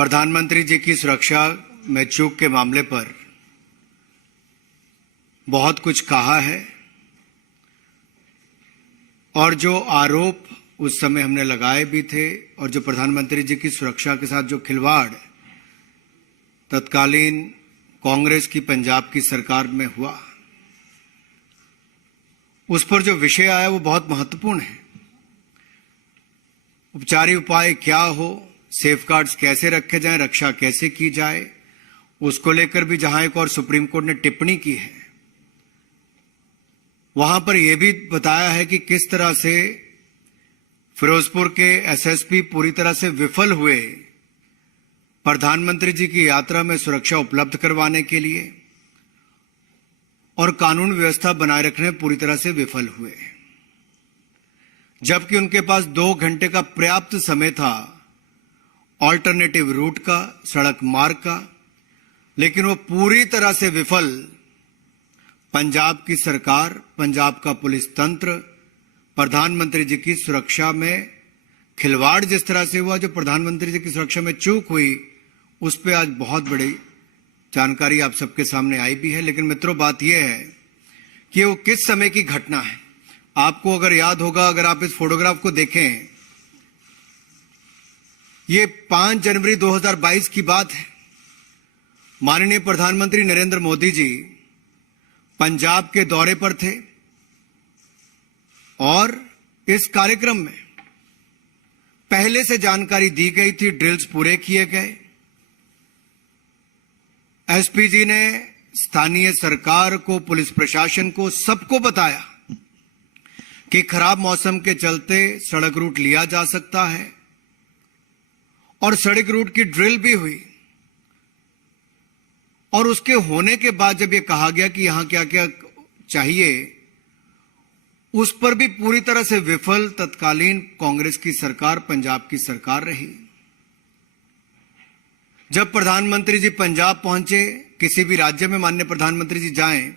प्रधानमंत्री जी की सुरक्षा में चूक के मामले पर बहुत कुछ कहा है और जो आरोप उस समय हमने लगाए भी थे और जो प्रधानमंत्री जी की सुरक्षा के साथ जो खिलवाड़ तत्कालीन कांग्रेस की पंजाब की सरकार में हुआ, उस पर जो विषय आया वो बहुत महत्वपूर्ण है। उपचारी उपाय क्या हो, सेफगार्ड्स कैसे रखे जाएं, रक्षा कैसे की जाए, उसको लेकर भी जहां एक और सुप्रीम कोर्ट ने टिप्पणी की है, वहां पर यह भी बताया है कि किस तरह से फिरोजपुर के एसएसपी पूरी तरह से विफल हुए प्रधानमंत्री जी की यात्रा में सुरक्षा उपलब्ध करवाने के लिए और कानून व्यवस्था बनाए रखने में पूरी तरह से विफल हुए, जबकि उनके पास 2 घंटे का पर्याप्त समय था ऑल्टरनेटिव रूट का, सड़क मार्ग का, लेकिन वो पूरी तरह से विफल। पंजाब की सरकार, पंजाब का पुलिस तंत्र, प्रधानमंत्री जी की सुरक्षा में खिलवाड़ जिस तरह से हुआ, जो प्रधानमंत्री जी की सुरक्षा में चूक हुई, उस पर आज बहुत बड़ी जानकारी आप सबके सामने आई भी है। लेकिन मित्रों, बात यह है कि वो किस समय की घटना है। आपको अगर याद होगा, अगर आप इस फोटोग्राफ को देखें, ये 5 जनवरी 2022 की बात है। माननीय प्रधानमंत्री नरेंद्र मोदी जी पंजाब के दौरे पर थे और इस कार्यक्रम में पहले से जानकारी दी गई थी, ड्रिल्स पूरे किए गए। एसपी जी ने स्थानीय सरकार को, पुलिस प्रशासन को, सबको बताया कि खराब मौसम के चलते सड़क रूट लिया जा सकता है और सड़क रूट की ड्रिल भी हुई। और उसके होने के बाद जब यह कहा गया कि यहां क्या क्या चाहिए, उस पर भी पूरी तरह से विफल तत्कालीन कांग्रेस की सरकार, पंजाब की सरकार रही। जब प्रधानमंत्री जी पंजाब पहुंचे, किसी भी राज्य में माननीय प्रधानमंत्री जी जाएं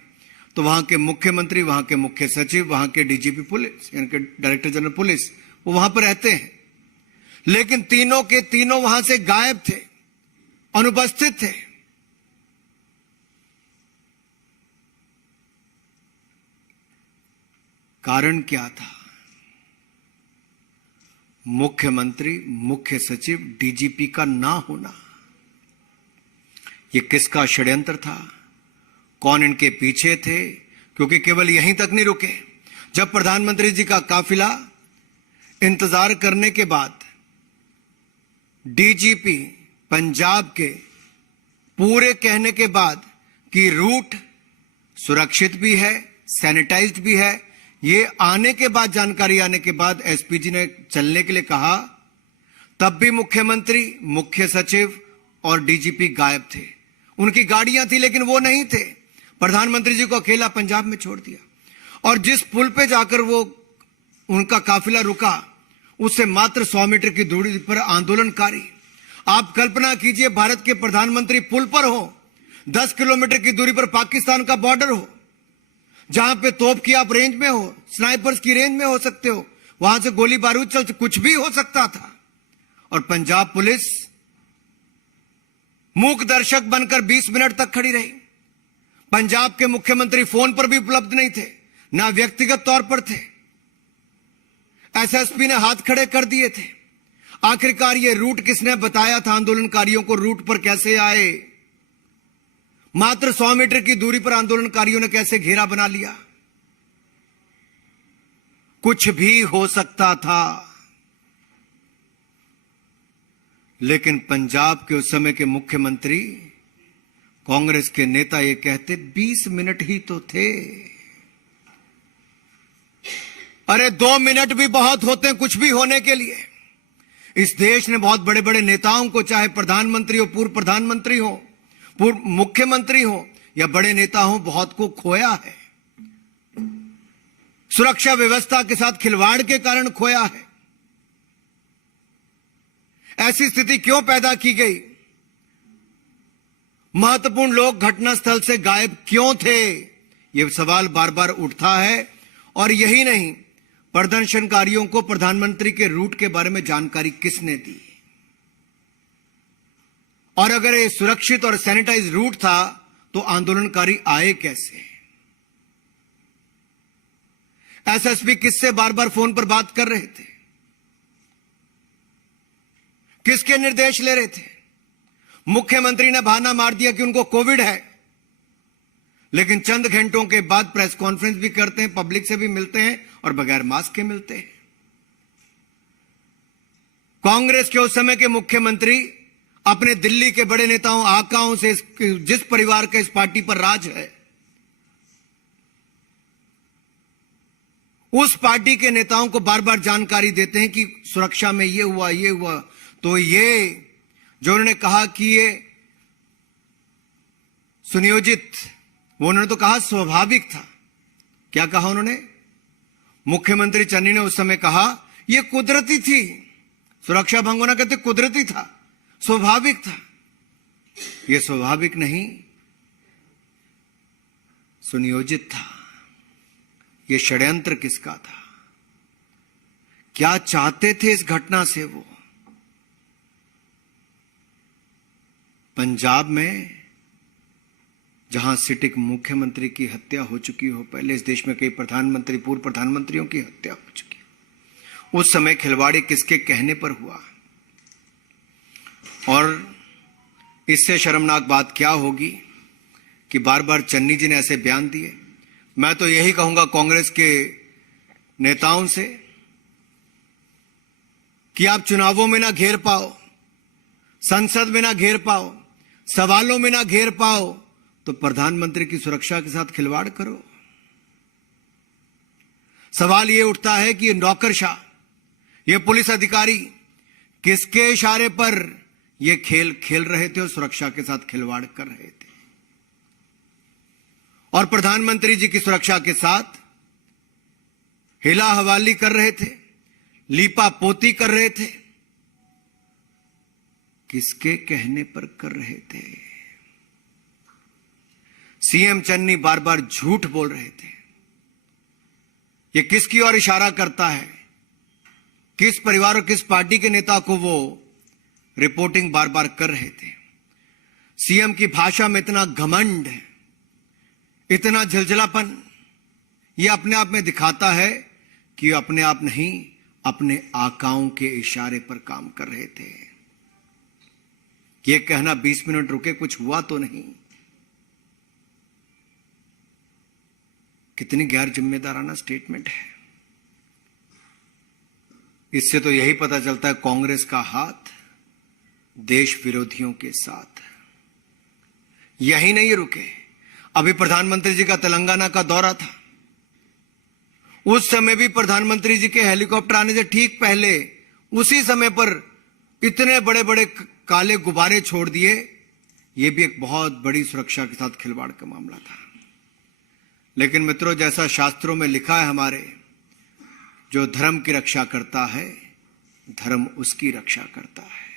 तो वहां के मुख्यमंत्री, वहां के मुख्य सचिव, वहां के डीजीपी पुलिस यानी कि डायरेक्टर जनरल पुलिस, वो वहां पर रहते हैं, लेकिन तीनों के तीनों वहां से गायब थे, अनुपस्थित थे। कारण क्या था? मुख्यमंत्री, मुख्य सचिव, डीजीपी का ना होना। ये किसका षड्यंत्र था? कौन इनके पीछे थे? क्योंकि केवल यहीं तक नहीं रुके। जब प्रधानमंत्री जी का काफिला इंतजार करने के बाद डीजीपी पंजाब के पूरे कहने के बाद कि रूट सुरक्षित भी है, सैनिटाइज्ड भी है, ये आने के बाद, जानकारी आने के बाद एसपी जी ने चलने के लिए कहा, तब भी मुख्यमंत्री, मुख्य सचिव और डीजीपी गायब थे। उनकी गाड़ियां थी लेकिन वो नहीं थे। प्रधानमंत्री जी को अकेला पंजाब में छोड़ दिया और जिस पुल पे जाकर वो उनका काफिला रुका, उससे मात्र 100 मीटर की दूरी पर आंदोलनकारी। आप कल्पना कीजिए, भारत के प्रधानमंत्री पुल पर हो, 10 किलोमीटर की दूरी पर पाकिस्तान का बॉर्डर हो, जहां पे तोप की आप रेंज में हो, स्नाइपर्स की रेंज में हो सकते हो, वहां से गोली बारूद चल, कुछ भी हो सकता था। और पंजाब पुलिस मूक दर्शक बनकर 20 मिनट तक खड़ी रही। पंजाब के मुख्यमंत्री फोन पर भी उपलब्ध नहीं थे, ना व्यक्तिगत तौर पर थे। एसएसपी ने हाथ खड़े कर दिए थे। आखिरकार ये रूट किसने बताया था आंदोलनकारियों को? रूट पर कैसे आए? मात्र 100 मीटर की दूरी पर आंदोलनकारियों ने कैसे घेरा बना लिया? कुछ भी हो सकता था। लेकिन पंजाब के उस समय के मुख्यमंत्री, कांग्रेस के नेता ये कहते 20 मिनट ही तो थे। अरे 2 मिनट भी बहुत होते हैं कुछ भी होने के लिए। इस देश ने बहुत बड़े बड़े नेताओं को, चाहे प्रधानमंत्री हो, पूर्व प्रधानमंत्री हो, पूर्व मुख्यमंत्री हो या बड़े नेता हो, बहुत को खोया है। सुरक्षा व्यवस्था के साथ खिलवाड़ के कारण खोया है। ऐसी स्थिति क्यों पैदा की गई? महत्वपूर्ण लोग घटनास्थल से गायब क्यों थे? यह सवाल बार बार उठता है। और यही नहीं, प्रदर्शनकारियों को प्रधानमंत्री के रूट के बारे में जानकारी किसने दी? और अगर ये सुरक्षित और सैनिटाइज रूट था तो आंदोलनकारी आए कैसे? एसएसपी किससे बार बार फोन पर बात कर रहे थे? किसके निर्देश ले रहे थे? मुख्यमंत्री ने बहाना मार दिया कि उनको कोविड है, लेकिन चंद घंटों के बाद प्रेस कॉन्फ्रेंस भी करते हैं, पब्लिक से भी मिलते हैं और बगैर मास्क के मिलते हैं। कांग्रेस के उस समय के मुख्यमंत्री अपने दिल्ली के बड़े नेताओं आकाओं से, जिस परिवार का इस पार्टी पर राज है, उस पार्टी के नेताओं को बार बार जानकारी देते हैं कि सुरक्षा में ये हुआ। तो ये जो उन्होंने कहा कि ये सुनियोजित, वो उन्होंने तो कहा स्वाभाविक था। क्या कहा उन्होंने? मुख्यमंत्री चन्नी ने उस समय कहा यह कुदरती थी, सुरक्षा भंग होना कहते कुदरती था, स्वाभाविक था। यह स्वाभाविक नहीं, सुनियोजित था। यह षड्यंत्र किसका था? क्या चाहते थे इस घटना से वो? पंजाब में जहां सिटिक मुख्यमंत्री की हत्या हो चुकी हो, पहले इस देश में कई प्रधानमंत्री, पूर्व प्रधानमंत्रियों की हत्या हो चुकी है, उस समय खिलवाड़ी किसके कहने पर हुआ? और इससे शर्मनाक बात क्या होगी कि बार बार चन्नी जी ने ऐसे बयान दिए। मैं तो यही कहूंगा कांग्रेस के नेताओं से कि आप चुनावों में ना घेर पाओ, संसद में ना घेर पाओ, सवालों में ना घेर पाओ, तो प्रधानमंत्री की सुरक्षा के साथ खिलवाड़ करो। सवाल यह उठता है कि ये नौकरशाह, ये पुलिस अधिकारी किसके इशारे पर ये खेल खेल रहे थे और सुरक्षा के साथ खिलवाड़ कर रहे थे, और प्रधानमंत्री जी की सुरक्षा के साथ हिला हवाली कर रहे थे, लीपा पोती कर रहे थे। किसके कहने पर कर रहे थे? सीएम चन्नी बार बार झूठ बोल रहे थे। यह किसकी ओर इशारा करता है? किस परिवार और किस पार्टी के नेता को वो रिपोर्टिंग बार बार कर रहे थे? सीएम की भाषा में इतना घमंड, इतना झलझलापन, यह अपने आप में दिखाता है कि अपने आप नहीं, अपने आकाओं के इशारे पर काम कर रहे थे। यह कहना 20 मिनट रुके, कुछ हुआ तो नहीं, कितनी गैर जिम्मेदाराना स्टेटमेंट है। इससे तो यही पता चलता है कांग्रेस का हाथ देश विरोधियों के साथ। यही नहीं रुके, अभी प्रधानमंत्री जी का तेलंगाना का दौरा था, उस समय भी प्रधानमंत्री जी के हेलीकॉप्टर आने से ठीक पहले उसी समय पर इतने बड़े बड़े काले गुब्बारे छोड़ दिए। यह भी एक बहुत बड़ी सुरक्षा के साथ खिलवाड़ का मामला था। लेकिन मित्रों, जैसा शास्त्रों में लिखा है हमारे, जो धर्म की रक्षा करता है, धर्म उसकी रक्षा करता है।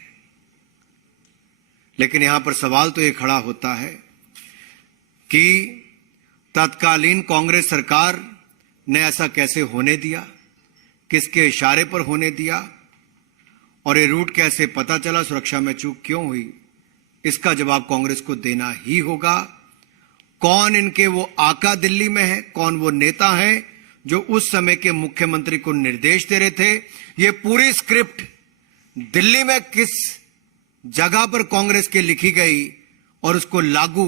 लेकिन यहां पर सवाल तो यह खड़ा होता है कि तत्कालीन कांग्रेस सरकार ने ऐसा कैसे होने दिया, किसके इशारे पर होने दिया, और ये रूट कैसे पता चला, सुरक्षा में चूक क्यों हुई? इसका जवाब कांग्रेस को देना ही होगा। कौन इनके वो आका दिल्ली में है, कौन वो नेता है जो उस समय के मुख्यमंत्री को निर्देश दे रहे थे? ये पूरी स्क्रिप्ट दिल्ली में किस जगह पर कांग्रेस के लिखी गई और उसको लागू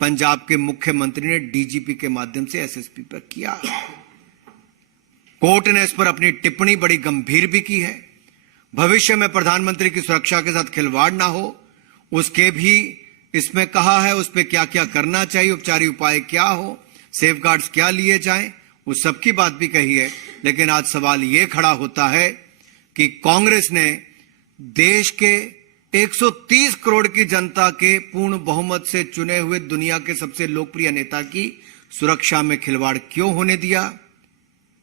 पंजाब के मुख्यमंत्री ने डीजीपी के माध्यम से एसएसपी पर किया। कोर्ट ने इस पर अपनी टिप्पणी बड़ी गंभीर भी की है। भविष्य में प्रधानमंत्री की सुरक्षा के साथ खिलवाड़ ना हो, उसके भी इसमें कहा है, उस पर क्या क्या करना चाहिए, उपचारी उपाय क्या हो, सेफगार्ड्स क्या लिए जाएं, उस सब की बात भी कही है। लेकिन आज सवाल यह खड़ा होता है कि कांग्रेस ने देश के 130 करोड़ की जनता के पूर्ण बहुमत से चुने हुए दुनिया के सबसे लोकप्रिय नेता की सुरक्षा में खिलवाड़ क्यों होने दिया?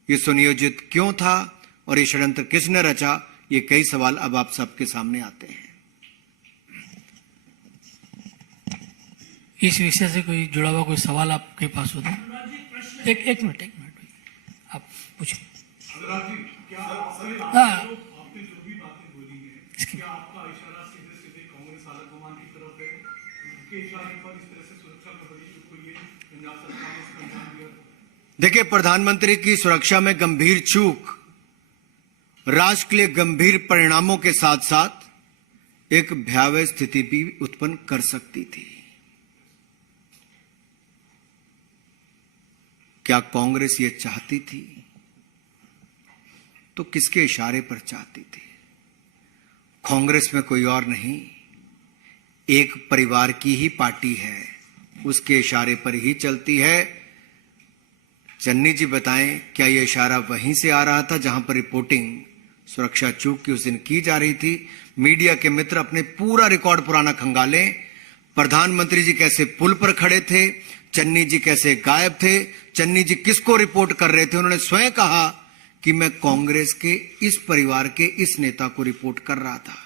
ये सुनियोजित क्यों था और ये षड्यंत्र किसने रचा? ये कई सवाल अब आप सबके सामने आते हैं। इस विषय से कोई जुड़ा हुआ कोई सवाल आपके पास हो तो एक मिनट आप पूछिए। हाँ, आपने जो भी बातें बोली है, क्या आपका इशारा सीधे सीधे कांग्रेस सालक कमान की तरफ है, उनके इशारे पर इस तरह से सुरक्षा को बड़ी चूक हुई है। पंजाब सरकार ने इसका अंजाम दिया। देखिए, प्रधानमंत्री की सुरक्षा में गंभीर चूक राष्ट्र के लिए गंभीर परिणामों के साथ साथ एक भयावह स्थिति भी उत्पन्न कर सकती थी। क्या कांग्रेस ये चाहती थी? तो किसके इशारे पर चाहती थी? कांग्रेस में कोई और नहीं, एक परिवार की ही पार्टी है, उसके इशारे पर ही चलती है। चन्नी जी बताएं, क्या यह इशारा वहीं से आ रहा था जहां पर रिपोर्टिंग सुरक्षा चूक की उस दिन की जा रही थी? मीडिया के मित्र अपने पूरा रिकॉर्ड पुराना खंगालें। प्रधानमंत्री जी कैसे पुल पर खड़े थे, चन्नी जी कैसे गायब थे, चन्नी जी किसको रिपोर्ट कर रहे थे। उन्होंने स्वयं कहा कि मैं कांग्रेस के इस परिवार के इस नेता को रिपोर्ट कर रहा था।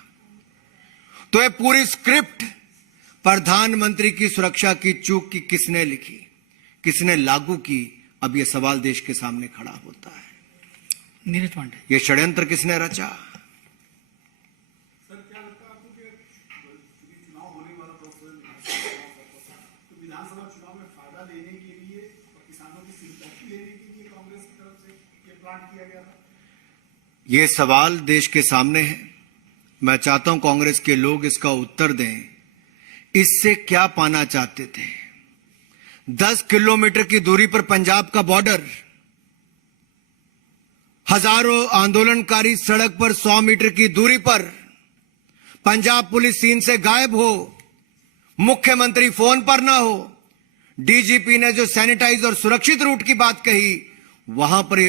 तो यह पूरी स्क्रिप्ट प्रधानमंत्री की सुरक्षा की चूक की किसने लिखी, किसने लागू की? अब यह सवाल देश के सामने खड़ा होता है। नीरज पांडे, यह षड्यंत्र किसने रचा? सर, क्या लगता है आपको कि चुनाव होने वाला तो विधानसभा चुनाव में फायदा लेने के लिए और किसानों की सिंपैथी लेने के लिए कांग्रेस की तरफ से ये प्लान किया गया था? यह सवाल देश के सामने है। मैं चाहता हूं कांग्रेस के लोग इसका उत्तर दें। इससे क्या पाना चाहते थे? 10 किलोमीटर की दूरी पर पंजाब का बॉर्डर, हजारों आंदोलनकारी सड़क पर 100 मीटर की दूरी पर, पंजाब पुलिस सीन से गायब हो, मुख्यमंत्री फोन पर ना हो, डीजीपी ने जो सैनिटाइज और सुरक्षित रूट की बात कही, वहां पर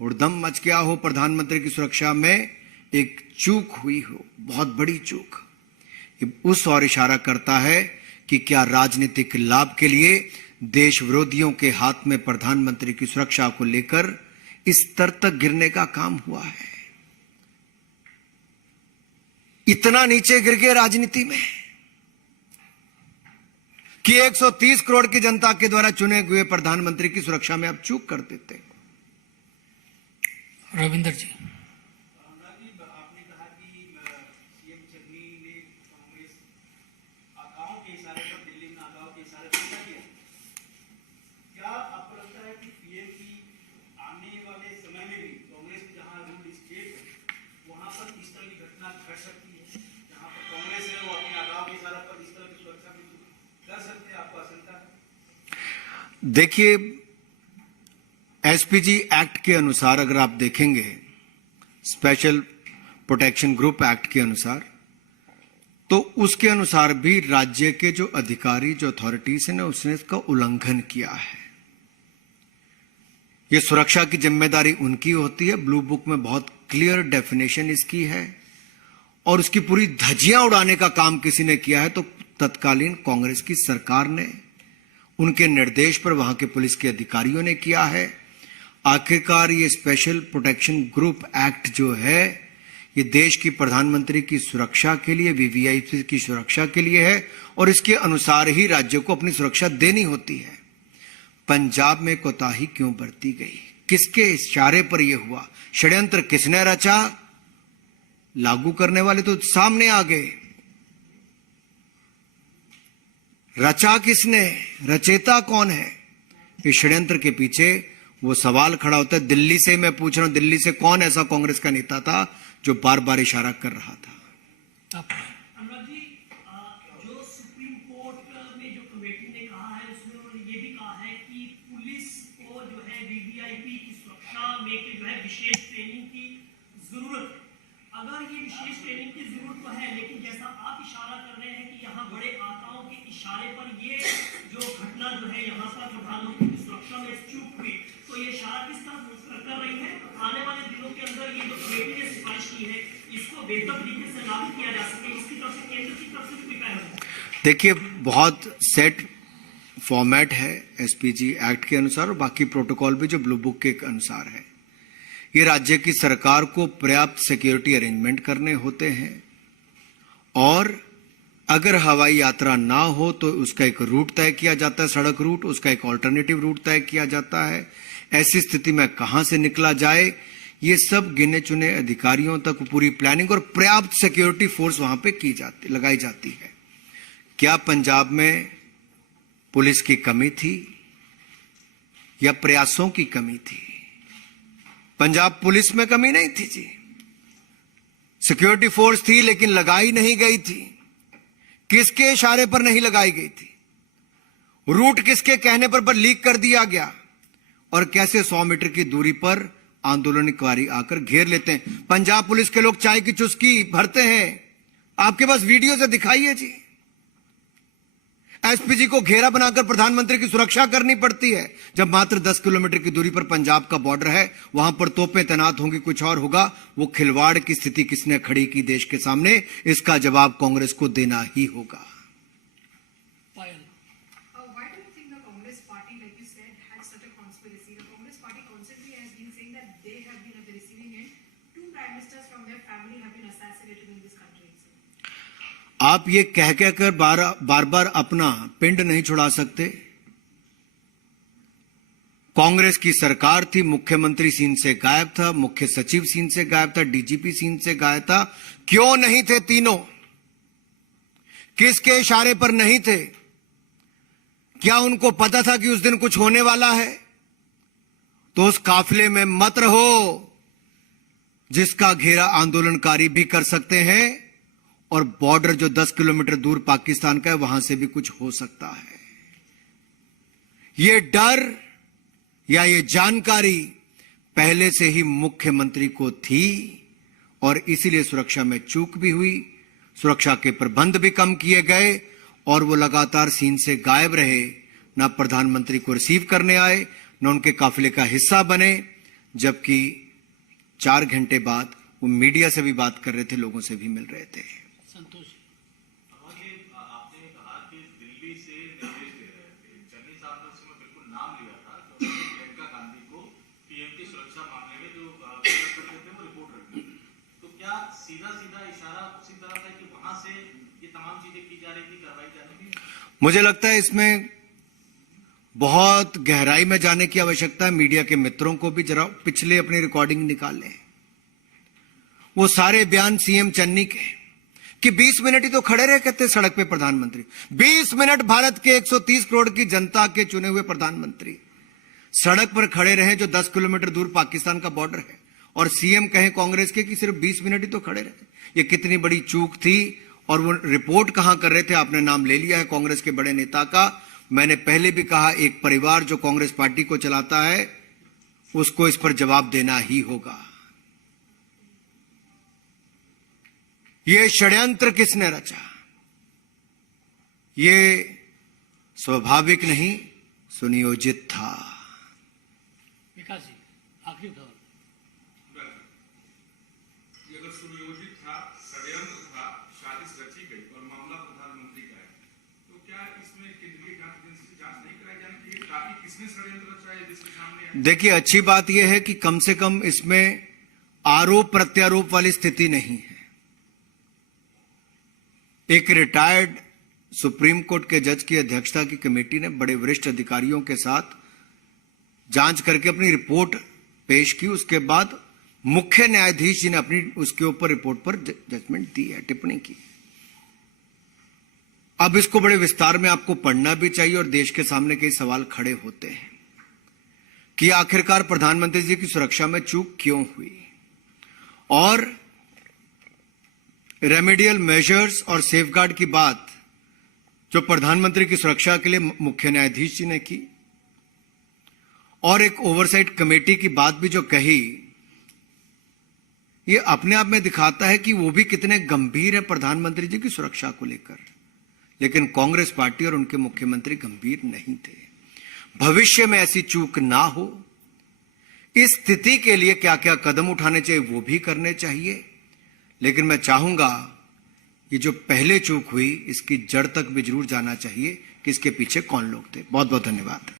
उड़दम मच गया हो। प्रधानमंत्री की सुरक्षा में एक चूक हुई हो, बहुत बड़ी चूक। उस और इशारा करता है कि क्या राजनीतिक लाभ के लिए देश विरोधियों के हाथ में प्रधानमंत्री की सुरक्षा को लेकर इस स्तर तक गिरने का काम हुआ है। इतना नीचे गिर गए राजनीति में कि 130 करोड़ की जनता के द्वारा चुने हुए प्रधानमंत्री की सुरक्षा में आप चूक कर देते। रविंदर जी, आपने कहा कि सीएम चन्नी ने कांग्रेस आकाओं के इशारे पर दिल्ली में आकाओं के इशारे पर क्या किया? क्या आपको लगता है कि पीएम की आने वाले समय में भी कांग्रेस जहां रूल स्टेट है वहां पर इस तरह की घटना घट सकती है? जहां पर कांग्रेस है वो अपने आकाओं के इशारे पर इस तरह की सुरक्षा भी कर सकते हैं, आपको आशंका है? देखिए, एसपीजी एक्ट के अनुसार अगर आप देखेंगे, स्पेशल प्रोटेक्शन ग्रुप एक्ट के अनुसार, तो उसके अनुसार भी राज्य के जो अधिकारी, जो अथॉरिटीज हैं, उसने इसका उल्लंघन किया है। यह सुरक्षा की जिम्मेदारी उनकी होती है। ब्लू बुक में बहुत क्लियर डेफिनेशन इसकी है, और उसकी पूरी धज्जियां उड़ाने का काम किसी ने किया है तो तत्कालीन कांग्रेस की सरकार ने, उनके निर्देश पर वहां के पुलिस के अधिकारियों ने किया है। आखिरकार ये स्पेशल प्रोटेक्शन ग्रुप एक्ट जो है, ये देश की प्रधानमंत्री की सुरक्षा के लिए, वीवीआईपी की सुरक्षा के लिए है, और इसके अनुसार ही राज्यों को अपनी सुरक्षा देनी होती है। पंजाब में कोताही क्यों बरती गई? किसके इशारे पर यह हुआ? षड्यंत्र किसने रचा? लागू करने वाले तो सामने आ गए। रचा किसने? रचेता कौन है? इस षड्यंत्र के पीछे वो सवाल खड़ा होता है। दिल्ली से मैं पूछ रहा हूं, दिल्ली से कौन ऐसा कांग्रेस का नेता था जो बार बार इशारा कर रहा था? अनुराग जी, जो सुप्रीम कोर्ट में जो कमेटी ने कहा है उसमें उन्होंने ये भी कहा है कि पुलिस को जो है वीवीआईपी की सुरक्षा में के जो है विशेष ट्रेनिंग की जरूरत है। अगर ये विशेष ट्रेनिंग की जरूरत तो है, लेकिन जैसा आप इशारा कर रहे हैं कि यहाँ बड़े आकाओं के इशारे पर ये जो घटना जो है यहाँ पर प्रधानमंत्री की सुरक्षा में चूक हुई, तो ये इशारा किस तरह कर रही है? आने वाले दिनों के अंदर ये जो कमेटी ने सिफारिश की है इसको बेहतर तरीके से लागू किया जा सके, इसकी तरफ से केंद्र की तरफ से कोई पहल है? देखिए, बहुत सेट फॉर्मेट है एसपीजी एक्ट के अनुसार, और बाकी प्रोटोकॉल भी जो ब्लू बुक के अनुसार है। ये राज्य की सरकार को पर्याप्त सिक्योरिटी अरेंजमेंट करने होते हैं, और अगर हवाई यात्रा ना हो तो उसका एक रूट तय किया जाता है, सड़क रूट, उसका एक ऑल्टरनेटिव रूट तय किया जाता है। ऐसी स्थिति में कहां से निकला जाए, ये सब गिने चुने अधिकारियों तक पूरी प्लानिंग और पर्याप्त सिक्योरिटी फोर्स वहां पे लगाई जाती है। क्या पंजाब में पुलिस की कमी थी या प्रयासों की कमी थी? पंजाब पुलिस में कमी नहीं थी जी, सिक्योरिटी फोर्स थी लेकिन लगाई नहीं गई थी। किसके इशारे पर नहीं लगाई गई थी? रूट किसके कहने पर लीक कर दिया गया? और कैसे 100 मीटर की दूरी पर आंदोलनकारी आकर घेर लेते हैं। पंजाब पुलिस के लोग चाय की चुस्की भरते हैं, आपके पास वीडियो से दिखाइए जी। एसपीजी को घेरा बनाकर प्रधानमंत्री की सुरक्षा करनी पड़ती है, जब मात्र 10 किलोमीटर की दूरी पर पंजाब का बॉर्डर है। वहां पर तोपें तैनात होंगी, कुछ और होगा। वो खिलवाड़ की स्थिति किसने खड़ी की देश के सामने, इसका जवाब कांग्रेस को देना ही होगा। पायल, Why do you think the Congress party, like you said, had such a conspiracy? The Congress party constantly has been saying that they have been at the receiving end. 2 prime ministers from their family have been assassinated in this country. आप ये कह कहकर बार बार अपना पिंड नहीं छुड़ा सकते। कांग्रेस की सरकार थी, मुख्यमंत्री सीन से गायब था, मुख्य सचिव सीन से गायब था, डीजीपी सीन से गायब था। क्यों नहीं थे तीनों? किसके इशारे पर नहीं थे? क्या उनको पता था कि उस दिन कुछ होने वाला है? तो उस काफिले में मत रहो जिसका घेरा आंदोलनकारी भी कर सकते हैं, और बॉर्डर जो 10 किलोमीटर दूर पाकिस्तान का है वहां से भी कुछ हो सकता है। ये डर या ये जानकारी पहले से ही मुख्यमंत्री को थी और इसीलिए सुरक्षा में चूक भी हुई, सुरक्षा के प्रबंध भी कम किए गए और वो लगातार सीन से गायब रहे। ना प्रधानमंत्री को रिसीव करने आए, न उनके काफिले का हिस्सा बने, जबकि 4 घंटे बाद वो मीडिया से भी बात कर रहे थे, लोगों से भी मिल रहे थे। संतोष, आपने कहा कि दिल्ली से निर्देश दे रहे थे, चन्नी साहब ने उसमें बिल्कुल नाम लिया था तो प्रियंका गांधी को पीएम की सुरक्षा मामले में जो करते थे वो रिपोर्ट रखनी थी। तो क्या सीधा इशारा उसी तरह था कि वहां से ये तमाम चीजें की जा रही थी, करवाई जाने की? मुझे लगता है इसमें बहुत गहराई में जाने की आवश्यकता है। मीडिया के मित्रों को भी जरा पिछले अपनी रिकॉर्डिंग निकाल लें। वो सारे बयान सीएम चन्नी के कि 20 मिनट ही तो खड़े रहे कहते सड़क पे प्रधानमंत्री। 20 मिनट भारत के 130 करोड़ की जनता के चुने हुए प्रधानमंत्री सड़क पर खड़े रहे, जो 10 किलोमीटर दूर पाकिस्तान का बॉर्डर है, और सीएम कहे कांग्रेस के कि सिर्फ 20 मिनट ही तो खड़े रहे। ये कितनी बड़ी चूक थी। और वो रिपोर्ट कहां कर रहे थे? आपने नाम ले लिया है कांग्रेस के बड़े नेता का। मैंने पहले भी कहा, एक परिवार जो कांग्रेस पार्टी को चलाता है उसको इस पर जवाब देना ही होगा। ये षड्यंत्र किसने रचा? ये स्वाभाविक नहीं, सुनियोजित था। विकास जी, आखिरी सवाल। ये अगर सुनियोजित था, षड्यंत्र था, साजिश रची गई और मामला प्रधानमंत्री का है, तो क्या इसमें केंद्रीय जांच एजेंसी से जांच नहीं कराई जानी चाहिए ताकि किसने षड्यंत्र रचा है जिसके सामने आए? देखिए, अच्छी बात यह है कि कम से कम इसमें आरोप प्रत्यारोप वाली स्थिति नहीं है। एक रिटायर्ड सुप्रीम कोर्ट के जज की अध्यक्षता की कमेटी ने बड़े वरिष्ठ अधिकारियों के साथ जांच करके अपनी रिपोर्ट पेश की। उसके बाद मुख्य न्यायाधीश जी ने अपनी उसके ऊपर रिपोर्ट पर जजमेंट दी है, टिप्पणी की। अब इसको बड़े विस्तार में आपको पढ़ना भी चाहिए और देश के सामने कई सवाल खड़े होते हैं कि आखिरकार प्रधानमंत्री जी की सुरक्षा में चूक क्यों हुई, और रेमेडियल मेजर्स और सेफगार्ड की बात जो प्रधानमंत्री की सुरक्षा के लिए मुख्य न्यायाधीश जी ने की, और एक ओवरसाइट कमेटी की बात भी जो कही, ये अपने आप में दिखाता है कि वो भी कितने गंभीर है प्रधानमंत्री जी की सुरक्षा को लेकर। लेकिन कांग्रेस पार्टी और उनके मुख्यमंत्री गंभीर नहीं थे। भविष्य में ऐसी चूक ना हो, इस स्थिति के लिए क्या क्या कदम उठाने चाहिए वो भी करने चाहिए। लेकिन मैं चाहूंगा ये जो पहले चूक हुई इसकी जड़ तक भी जरूर जाना चाहिए कि इसके पीछे कौन लोग थे। बहुत बहुत धन्यवाद।